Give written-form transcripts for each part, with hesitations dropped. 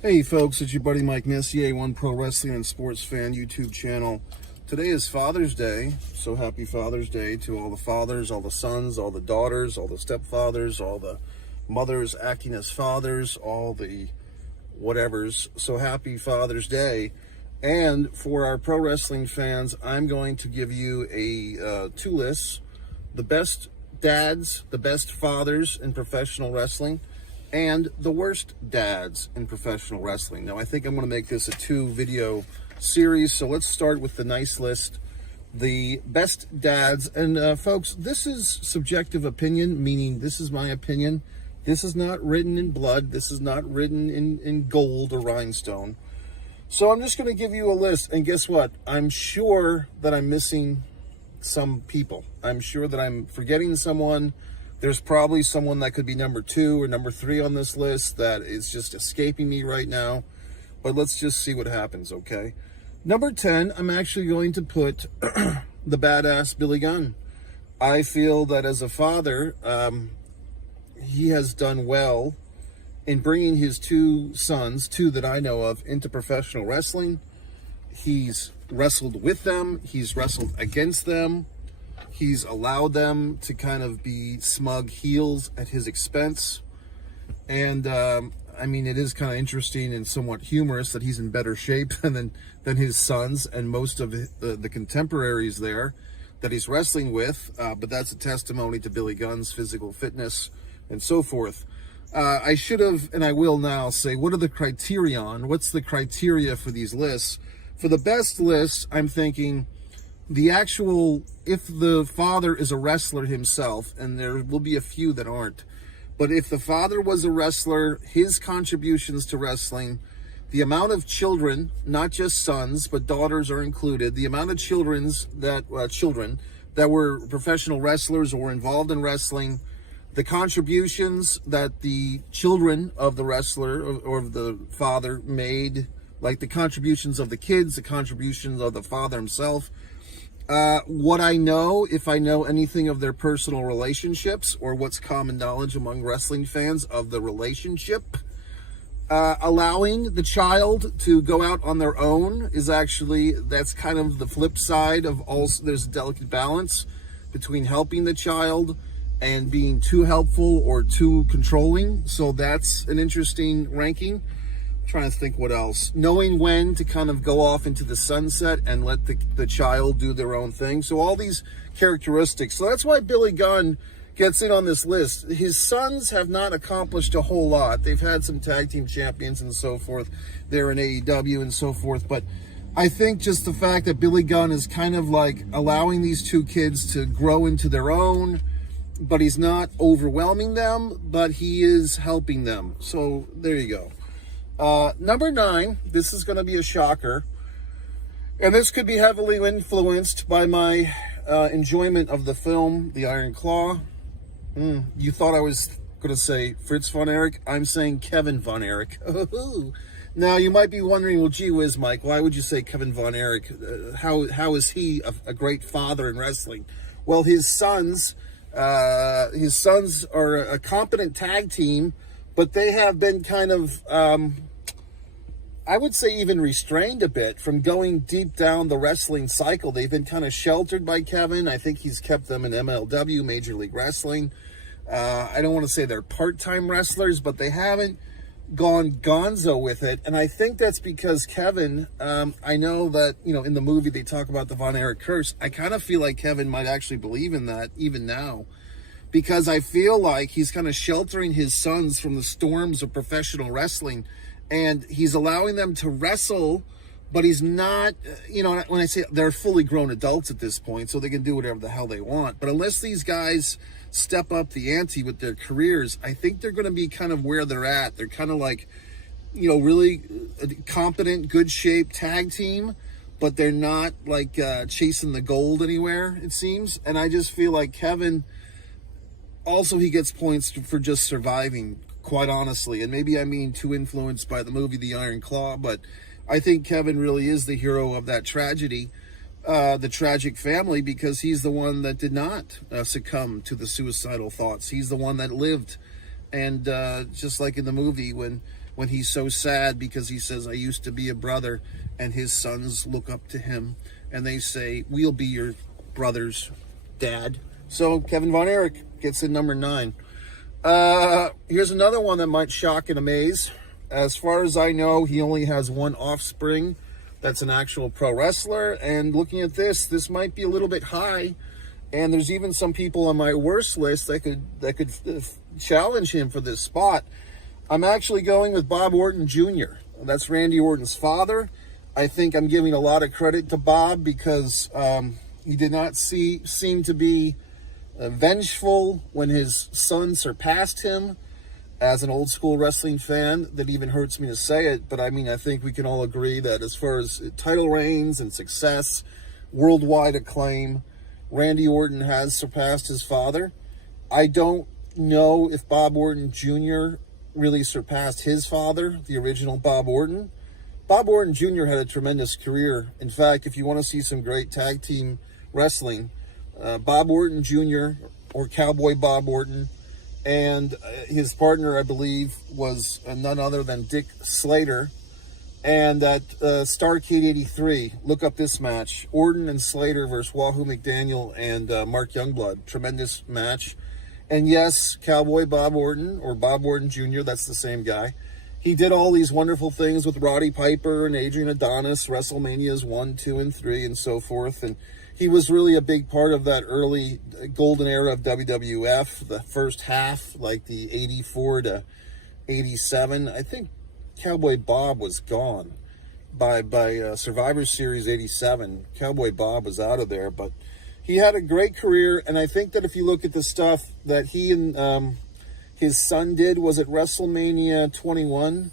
Hey folks, it's your buddy Mike Messier, One Pro Wrestling and Sports Fan YouTube channel. Today is Father's Day, so happy Father's Day to all the fathers, all the sons, all the daughters, all the stepfathers, all the mothers acting as fathers, all the whatevers. So happy Father's Day. And for our pro wrestling fans, I'm going to give you two lists: the best dads, the best fathers in professional wrestling, and the worst dads in professional wrestling. Now, I think I'm going to make this a 2-video series, so let's start with the nice list, the best dads. And folks, this is subjective opinion, meaning this is my opinion. This is not written in blood. This is not written in gold or rhinestone. So I'm just going to give you a list, and guess what? I'm sure that I'm missing some people. I'm sure that I'm forgetting someone. There's probably someone that could be number 2 or number 3 on this list that is just escaping me right now. But let's just see what happens, okay? Number 10, I'm actually going to put the badass Billy Gunn. I feel that as a father, he has done well in bringing his 2 sons, 2 that I know of, into professional wrestling. He's wrestled with them. He's wrestled against them. He's allowed them to kind of be smug heels at his expense. And, I mean, it is kind of interesting and somewhat humorous that he's in better shape than his sons and most of the contemporaries there that he's wrestling with. But that's a testimony to Billy Gunn's physical fitness and so forth. I should have, and I will now, say, what are the criterion? What's the criteria for these lists? For the best list, I'm thinking the actual, if the father is a wrestler himself, and there will be a few that aren't, but if the father was a wrestler, his contributions to wrestling, the amount of children, not just sons, but daughters are included, the amount of children that were professional wrestlers or involved in wrestling, the contributions that the children of the wrestler or of the father made, like the contributions of the kids, the contributions of the father himself, what I know, if I know anything of their personal relationships or what's common knowledge among wrestling fans of the relationship, allowing the child to go out on their own is actually, that's kind of the flip side of also, there's a delicate balance between helping the child and being too helpful or too controlling. So that's an interesting ranking. Trying to think what else. Knowing when to kind of go off into the sunset and let the child do their own thing. So all these characteristics. So that's why Billy Gunn gets in on this list. His sons have not accomplished a whole lot. They've had some tag team champions and so forth. They're in AEW and so forth. But I think just the fact that Billy Gunn is kind of like allowing these 2 kids to grow into their own, but he's not overwhelming them, but he is helping them. So there you go. Number 9, this is going to be a shocker, and this could be heavily influenced by my enjoyment of the film, The Iron Claw. You thought I was going to say Fritz von Erich. I'm saying Kevin Von Erich. Now, you might be wondering, well, gee whiz, Mike, why would you say Kevin Von Erich? How is he a great father in wrestling? Well, his sons are a competent tag team, but they have been kind of, I would say even restrained a bit from going deep down the wrestling cycle. They've been kind of sheltered by Kevin. I think he's kept them in MLW, Major League Wrestling. I don't want to say they're part-time wrestlers, but they haven't gone gonzo with it. And I think that's because Kevin, I know that, in the movie they talk about the Von Erich curse. I kind of feel like Kevin might actually believe in that even now, because I feel like he's kind of sheltering his sons from the storms of professional wrestling, and he's allowing them to wrestle, but he's not, when I say they're fully grown adults at this point, so they can do whatever the hell they want. But unless these guys step up the ante with their careers, I think they're going to be kind of where they're at. They're kind of like, really competent, good shape tag team, but they're not like chasing the gold anywhere, it seems. And I just feel like Kevin, also he gets points for just surviving, quite honestly. And maybe I'm being too influenced by the movie The Iron Claw, but I think Kevin really is the hero of that tragedy, the tragic family, because he's the one that did not succumb to the suicidal thoughts. He's the one that lived. And just like in the movie, when when he's so sad because he says, I used to be a brother, and his sons look up to him and they say, we'll be your brother's dad. So Kevin Von Erich gets in number 9. Here's another one that might shock and amaze. As far as I know, he only has one offspring that's an actual pro wrestler. And looking at this might be a little bit high. And there's even some people on my worst list that could challenge him for this spot. I'm actually going with Bob Orton Jr. That's Randy Orton's father. I think I'm giving a lot of credit to Bob because he did not seem to be vengeful when his son surpassed him. As an old school wrestling fan, that even hurts me to say it, but I mean, I think we can all agree that as far as title reigns and success, worldwide acclaim, Randy Orton has surpassed his father. I don't know if Bob Orton Jr. really surpassed his father, the original Bob Orton. Bob Orton Jr. had a tremendous career. In fact, if you want to see some great tag team wrestling, Bob Orton Jr. or Cowboy Bob Orton, and his partner, I believe, was none other than Dick Slater. And at Starrcade 83, look up this match. Orton and Slater versus Wahoo McDaniel and Mark Youngblood. Tremendous match. And yes, Cowboy Bob Orton, or Bob Orton Jr., that's the same guy. He did all these wonderful things with Roddy Piper and Adrian Adonis, WrestleManias 1, 2, and 3, and so forth. And he was really a big part of that early golden era of WWF, the first half, like the 84 to 87. I think Cowboy Bob was gone by Survivor Series 87. Cowboy Bob was out of there, but he had a great career, and I think that if you look at the stuff that he and his son did, was at WrestleMania 21,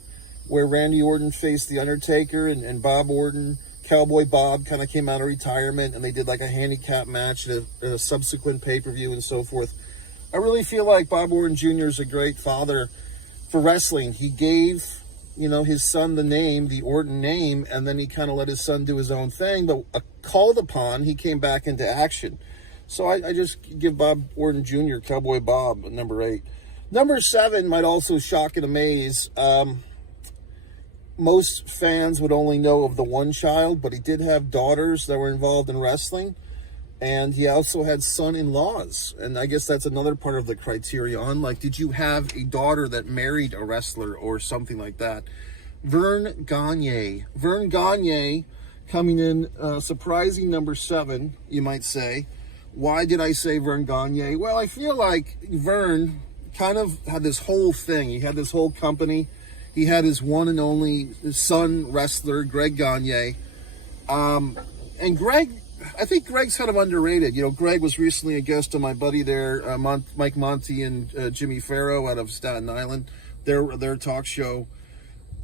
where Randy Orton faced The Undertaker, and Bob Orton, Cowboy Bob, kind of came out of retirement, and they did like a handicap match at a subsequent pay-per-view and so forth. I really feel like Bob Orton Jr. is a great father for wrestling. He gave, his son the name, the Orton name, and then he kind of let his son do his own thing, but called upon, he came back into action. So I just give Bob Orton Jr., Cowboy Bob, number 8. Number 7 might also shock and amaze. Most fans would only know of the one child, but he did have daughters that were involved in wrestling, and he also had son-in-laws, and I guess that's another part of the criterion. Like, did you have a daughter that married a wrestler or something like that? Verne Gagne. Verne Gagne coming in surprising number 7, you might say. Why did I say Verne Gagne? Well, I feel like Verne kind of had this whole thing. He had this whole company. He had his one and only son wrestler, Greg Gagne. And Greg, I think Greg's kind of underrated. Greg was recently a guest on my buddy there, Mike Monty and Jimmy Farrow out of Staten Island, their talk show.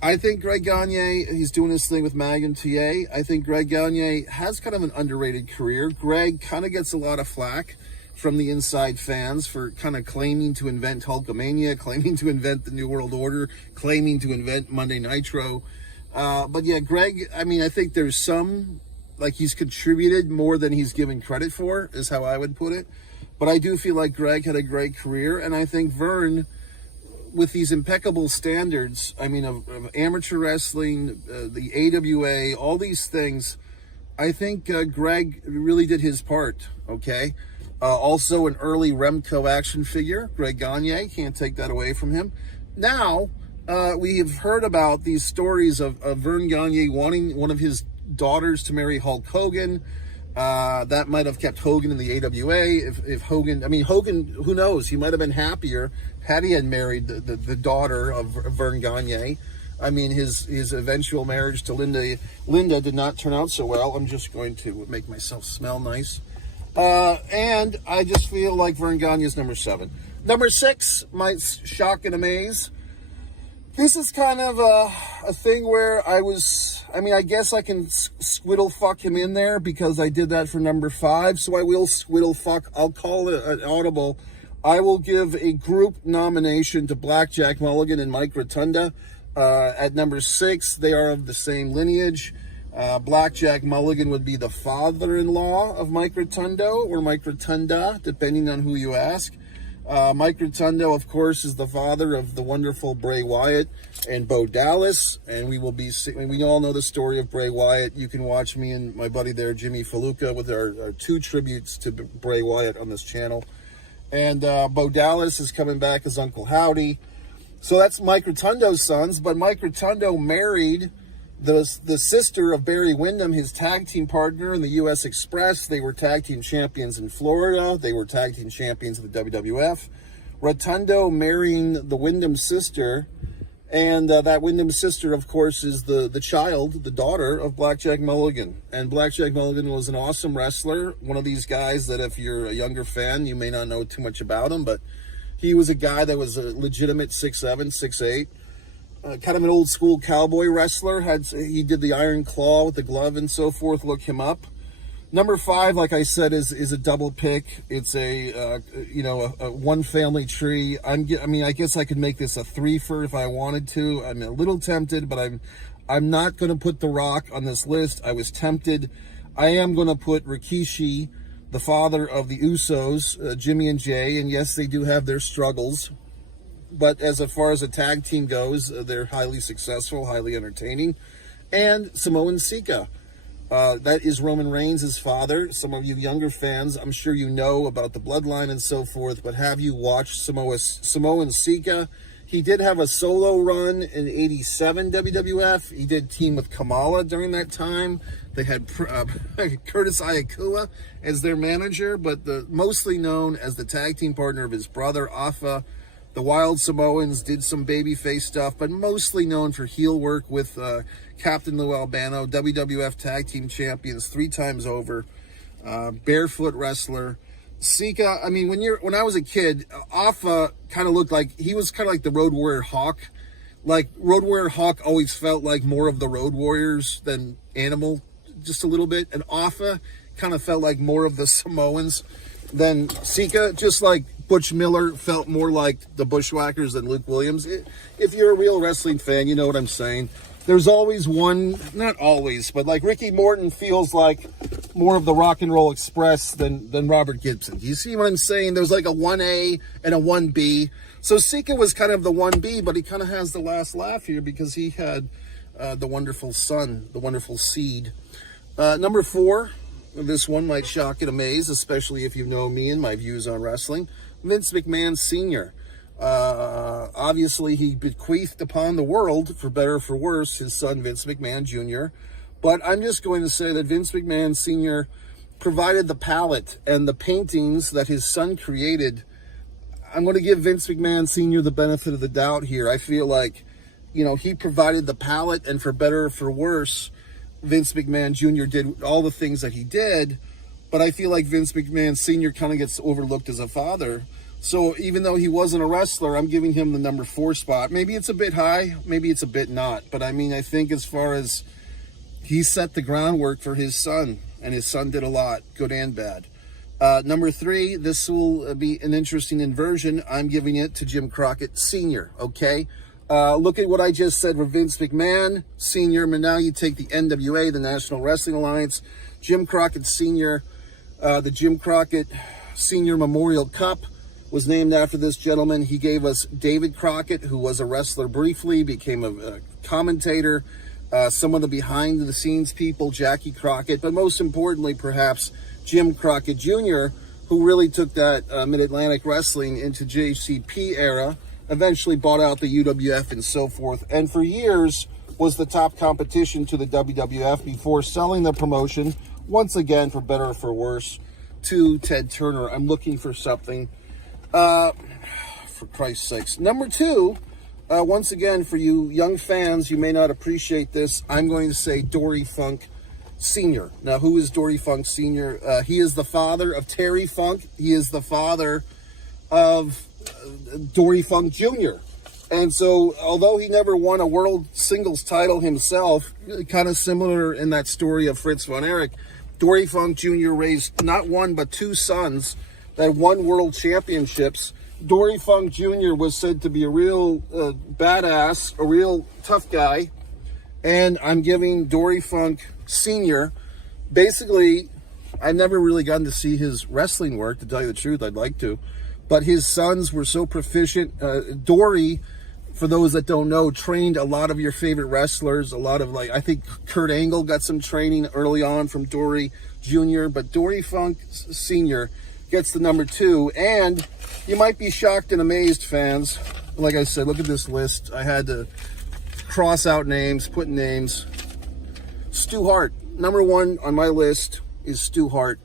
I think Greg Gagne, he's doing his thing with Mag and TA. I think Greg Gagne has kind of an underrated career. Greg kind of gets a lot of flack from the inside fans for kind of claiming to invent Hulkamania, claiming to invent the New World Order, claiming to invent Monday Nitro. But yeah, Greg, I think there's some, like, he's contributed more than he's given credit for, is how I would put it. But I do feel like Greg had a great career, and I think Verne, with these impeccable standards, of amateur wrestling, the AWA, all these things, I think Greg really did his part, okay? Also an early Remco action figure, Greg Gagne, can't take that away from him. Now, we have heard about these stories of Verne Gagne wanting one of his daughters to marry Hulk Hogan. That might have kept Hogan in the AWA. If Hogan, Hogan, who knows? He might have been happier had he had married the daughter of Verne Gagne. His eventual marriage to Linda did not turn out so well. I'm just going to make myself smell nice. And I just feel like Verne Gagne is number 7. Number 6 might shock and amaze. This is kind of a thing where I guess I can squiddle fuck him in there because I did that for number 5. So I will squiddle fuck. I'll call it an audible. I will give a group nomination to Blackjack Mulligan and Mike Rotunda. At number 6, they are of the same lineage. Blackjack Mulligan would be the father-in-law of Mike Rotundo or Mike Rotunda, depending on who you ask. Mike Rotundo, of course, is the father of the wonderful Bray Wyatt and Bo Dallas, and we all know the story of Bray Wyatt. You can watch me and my buddy there, Jimmy Faluca, with our 2 tributes to Bray Wyatt on this channel. And Bo Dallas is coming back as Uncle Howdy. So that's Mike Rotundo's sons, but Mike Rotundo married the sister of Barry Windham, his tag team partner in the U.S. Express. They were tag team champions in Florida. They were tag team champions of the WWF. Rotundo marrying the Windham sister, and that Windham sister, of course, is the daughter of Blackjack Mulligan. And Blackjack Mulligan was an awesome wrestler, one of these guys that if you're a younger fan, you may not know too much about him, but he was a guy that was a legitimate 6'7", 6'8", kind of an old school cowboy wrestler. He did the Iron Claw with the glove and so forth. Look him up. Number 5, like I said, is a double pick. It's a one family tree. I guess I could make this a 3-fer if I wanted to. I'm a little tempted, but I'm not going to put The Rock on this list. I was tempted. I am going to put Rikishi, the father of the Usos, Jimmy and Jay, and yes, they do have their struggles. But as far as a tag team goes, they're highly successful, highly entertaining. And Samoan Sika. That is Roman Reigns' father. Some of you younger fans, I'm sure you know about the bloodline and so forth, but have you watched Samoan Sika? He did have a solo run in '87 WWF. He did team with Kamala during that time. They had Curtis Iakua as their manager, but mostly known as the tag team partner of his brother, Afa. The Wild Samoans did some babyface stuff, but mostly known for heel work with Captain Lou Albano, WWF Tag Team Champions 3 times over, barefoot wrestler. Sika, when I was a kid, Afa kind of looked like, he was kind of like the Road Warrior Hawk. Like, Road Warrior Hawk always felt like more of the Road Warriors than Animal, just a little bit. And Afa kind of felt like more of the Samoans than Sika, just like Butch Miller felt more like the Bushwhackers than Luke Williams. If you're a real wrestling fan, you know what I'm saying. There's always one, not always, but like Ricky Morton feels like more of the Rock and Roll Express than Robert Gibson. Do you see what I'm saying? There's like a 1A and a 1B. So Sika was kind of the 1B, but he kind of has the last laugh here because he had the wonderful son, the wonderful seed. Number 4, this one might shock and amaze, especially if you know me and my views on wrestling. Vince McMahon Sr. Obviously, he bequeathed upon the world, for better or for worse, his son Vince McMahon Jr. But I'm just going to say that Vince McMahon Sr. provided the palette and the paintings that his son created. I'm going to give Vince McMahon Sr. the benefit of the doubt here. I feel like, he provided the palette, and for better or for worse, Vince McMahon Jr. did all the things that he did. But I feel like Vince McMahon Sr. kind of gets overlooked as a father. So even though he wasn't a wrestler, I'm giving him the number 4 spot. Maybe it's a bit high, maybe it's a bit not. But I think as far as he set the groundwork for his son, and his son did a lot, good and bad. Number 3, this will be an interesting inversion. I'm giving it to Jim Crockett Sr., okay? Look at what I just said for Vince McMahon Sr., but now you take the NWA, the National Wrestling Alliance, Jim Crockett Sr., the Jim Crockett Sr. Memorial Cup was named after this gentleman. He gave us David Crockett, who was a wrestler briefly, became a commentator, some of the behind-the-scenes people, Jackie Crockett, but most importantly, perhaps, Jim Crockett Jr., who really took that Mid-Atlantic Wrestling into JCP era, eventually bought out the UWF and so forth, and for years was the top competition to the WWF before selling the promotion, once again, for better or for worse, to Ted Turner. I'm looking for something. For Christ's sakes. Number 2, once again, for you young fans, you may not appreciate this. I'm going to say Dory Funk Sr. Now, who is Dory Funk Sr.? He is the father of Terry Funk. He is the father of Dory Funk Jr. And so, although he never won a world singles title himself, kind of similar in that story of Fritz von Erich, Dory Funk Jr. raised not 1 but 2 sons that won world championships. Dory Funk Jr. was said to be a real badass, a real tough guy. And I'm giving Dory Funk Sr. Basically, I've never really gotten to see his wrestling work, to tell you the truth. I'd like to. but his sons were so proficient. Dory, for those that don't know, trained a lot of your favorite wrestlers. A lot of, like, I think Kurt Angle got some training early on from Dory Jr., but Dory Funk Sr. gets the number 2. And you might be shocked and amazed, fans. Like I said, look at this list. I had to cross out names, put names. Stu Hart, number 1 on my list is Stu Hart,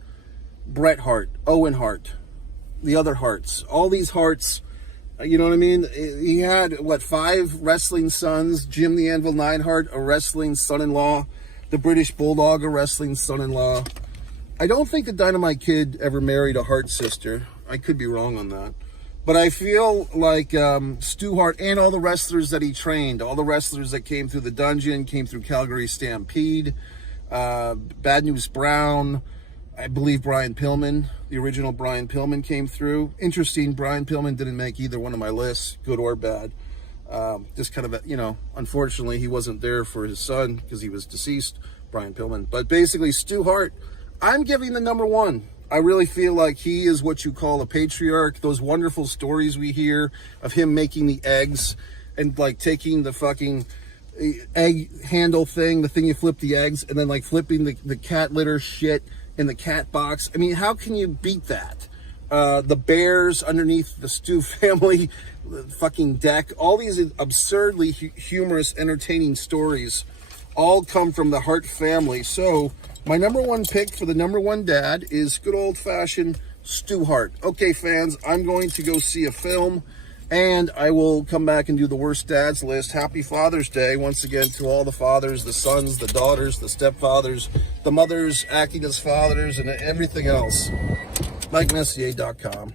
Bret Hart, Owen Hart, the other Harts, all these Harts. You know what I mean? He had, 5 wrestling sons? Jim the Anvil Neidhart, a wrestling son-in-law. The British Bulldog, a wrestling son-in-law. I don't think the Dynamite Kid ever married a Hart sister. I could be wrong on that. But I feel like Stu Hart and all the wrestlers that he trained, all the wrestlers that came through the dungeon, came through Calgary Stampede, Bad News Brown, I believe Brian Pillman, the original Brian Pillman came through. Interesting, Brian Pillman didn't make either one of my lists, good or bad. Just kind of, unfortunately, he wasn't there for his son because he was deceased, Brian Pillman. But basically, Stu Hart, I'm giving the number 1. I really feel like he is what you call a patriarch. Those wonderful stories we hear of him making the eggs and, like, taking the fucking egg handle thing, the thing you flip the eggs, and then, like, flipping the cat litter shit in the cat box. I mean, how can you beat that? The bears underneath the Stu family fucking deck, all these absurdly humorous, entertaining stories all come from the Hart family. So my number 1 pick for the number 1 dad is good old-fashioned Stu Hart. Okay, fans, I'm going to go see a film, and I will come back and do the worst dads list. Happy Father's Day once again to all the fathers, the sons, the daughters, the stepfathers, the mothers acting as fathers, and everything else. MikeMessier.com.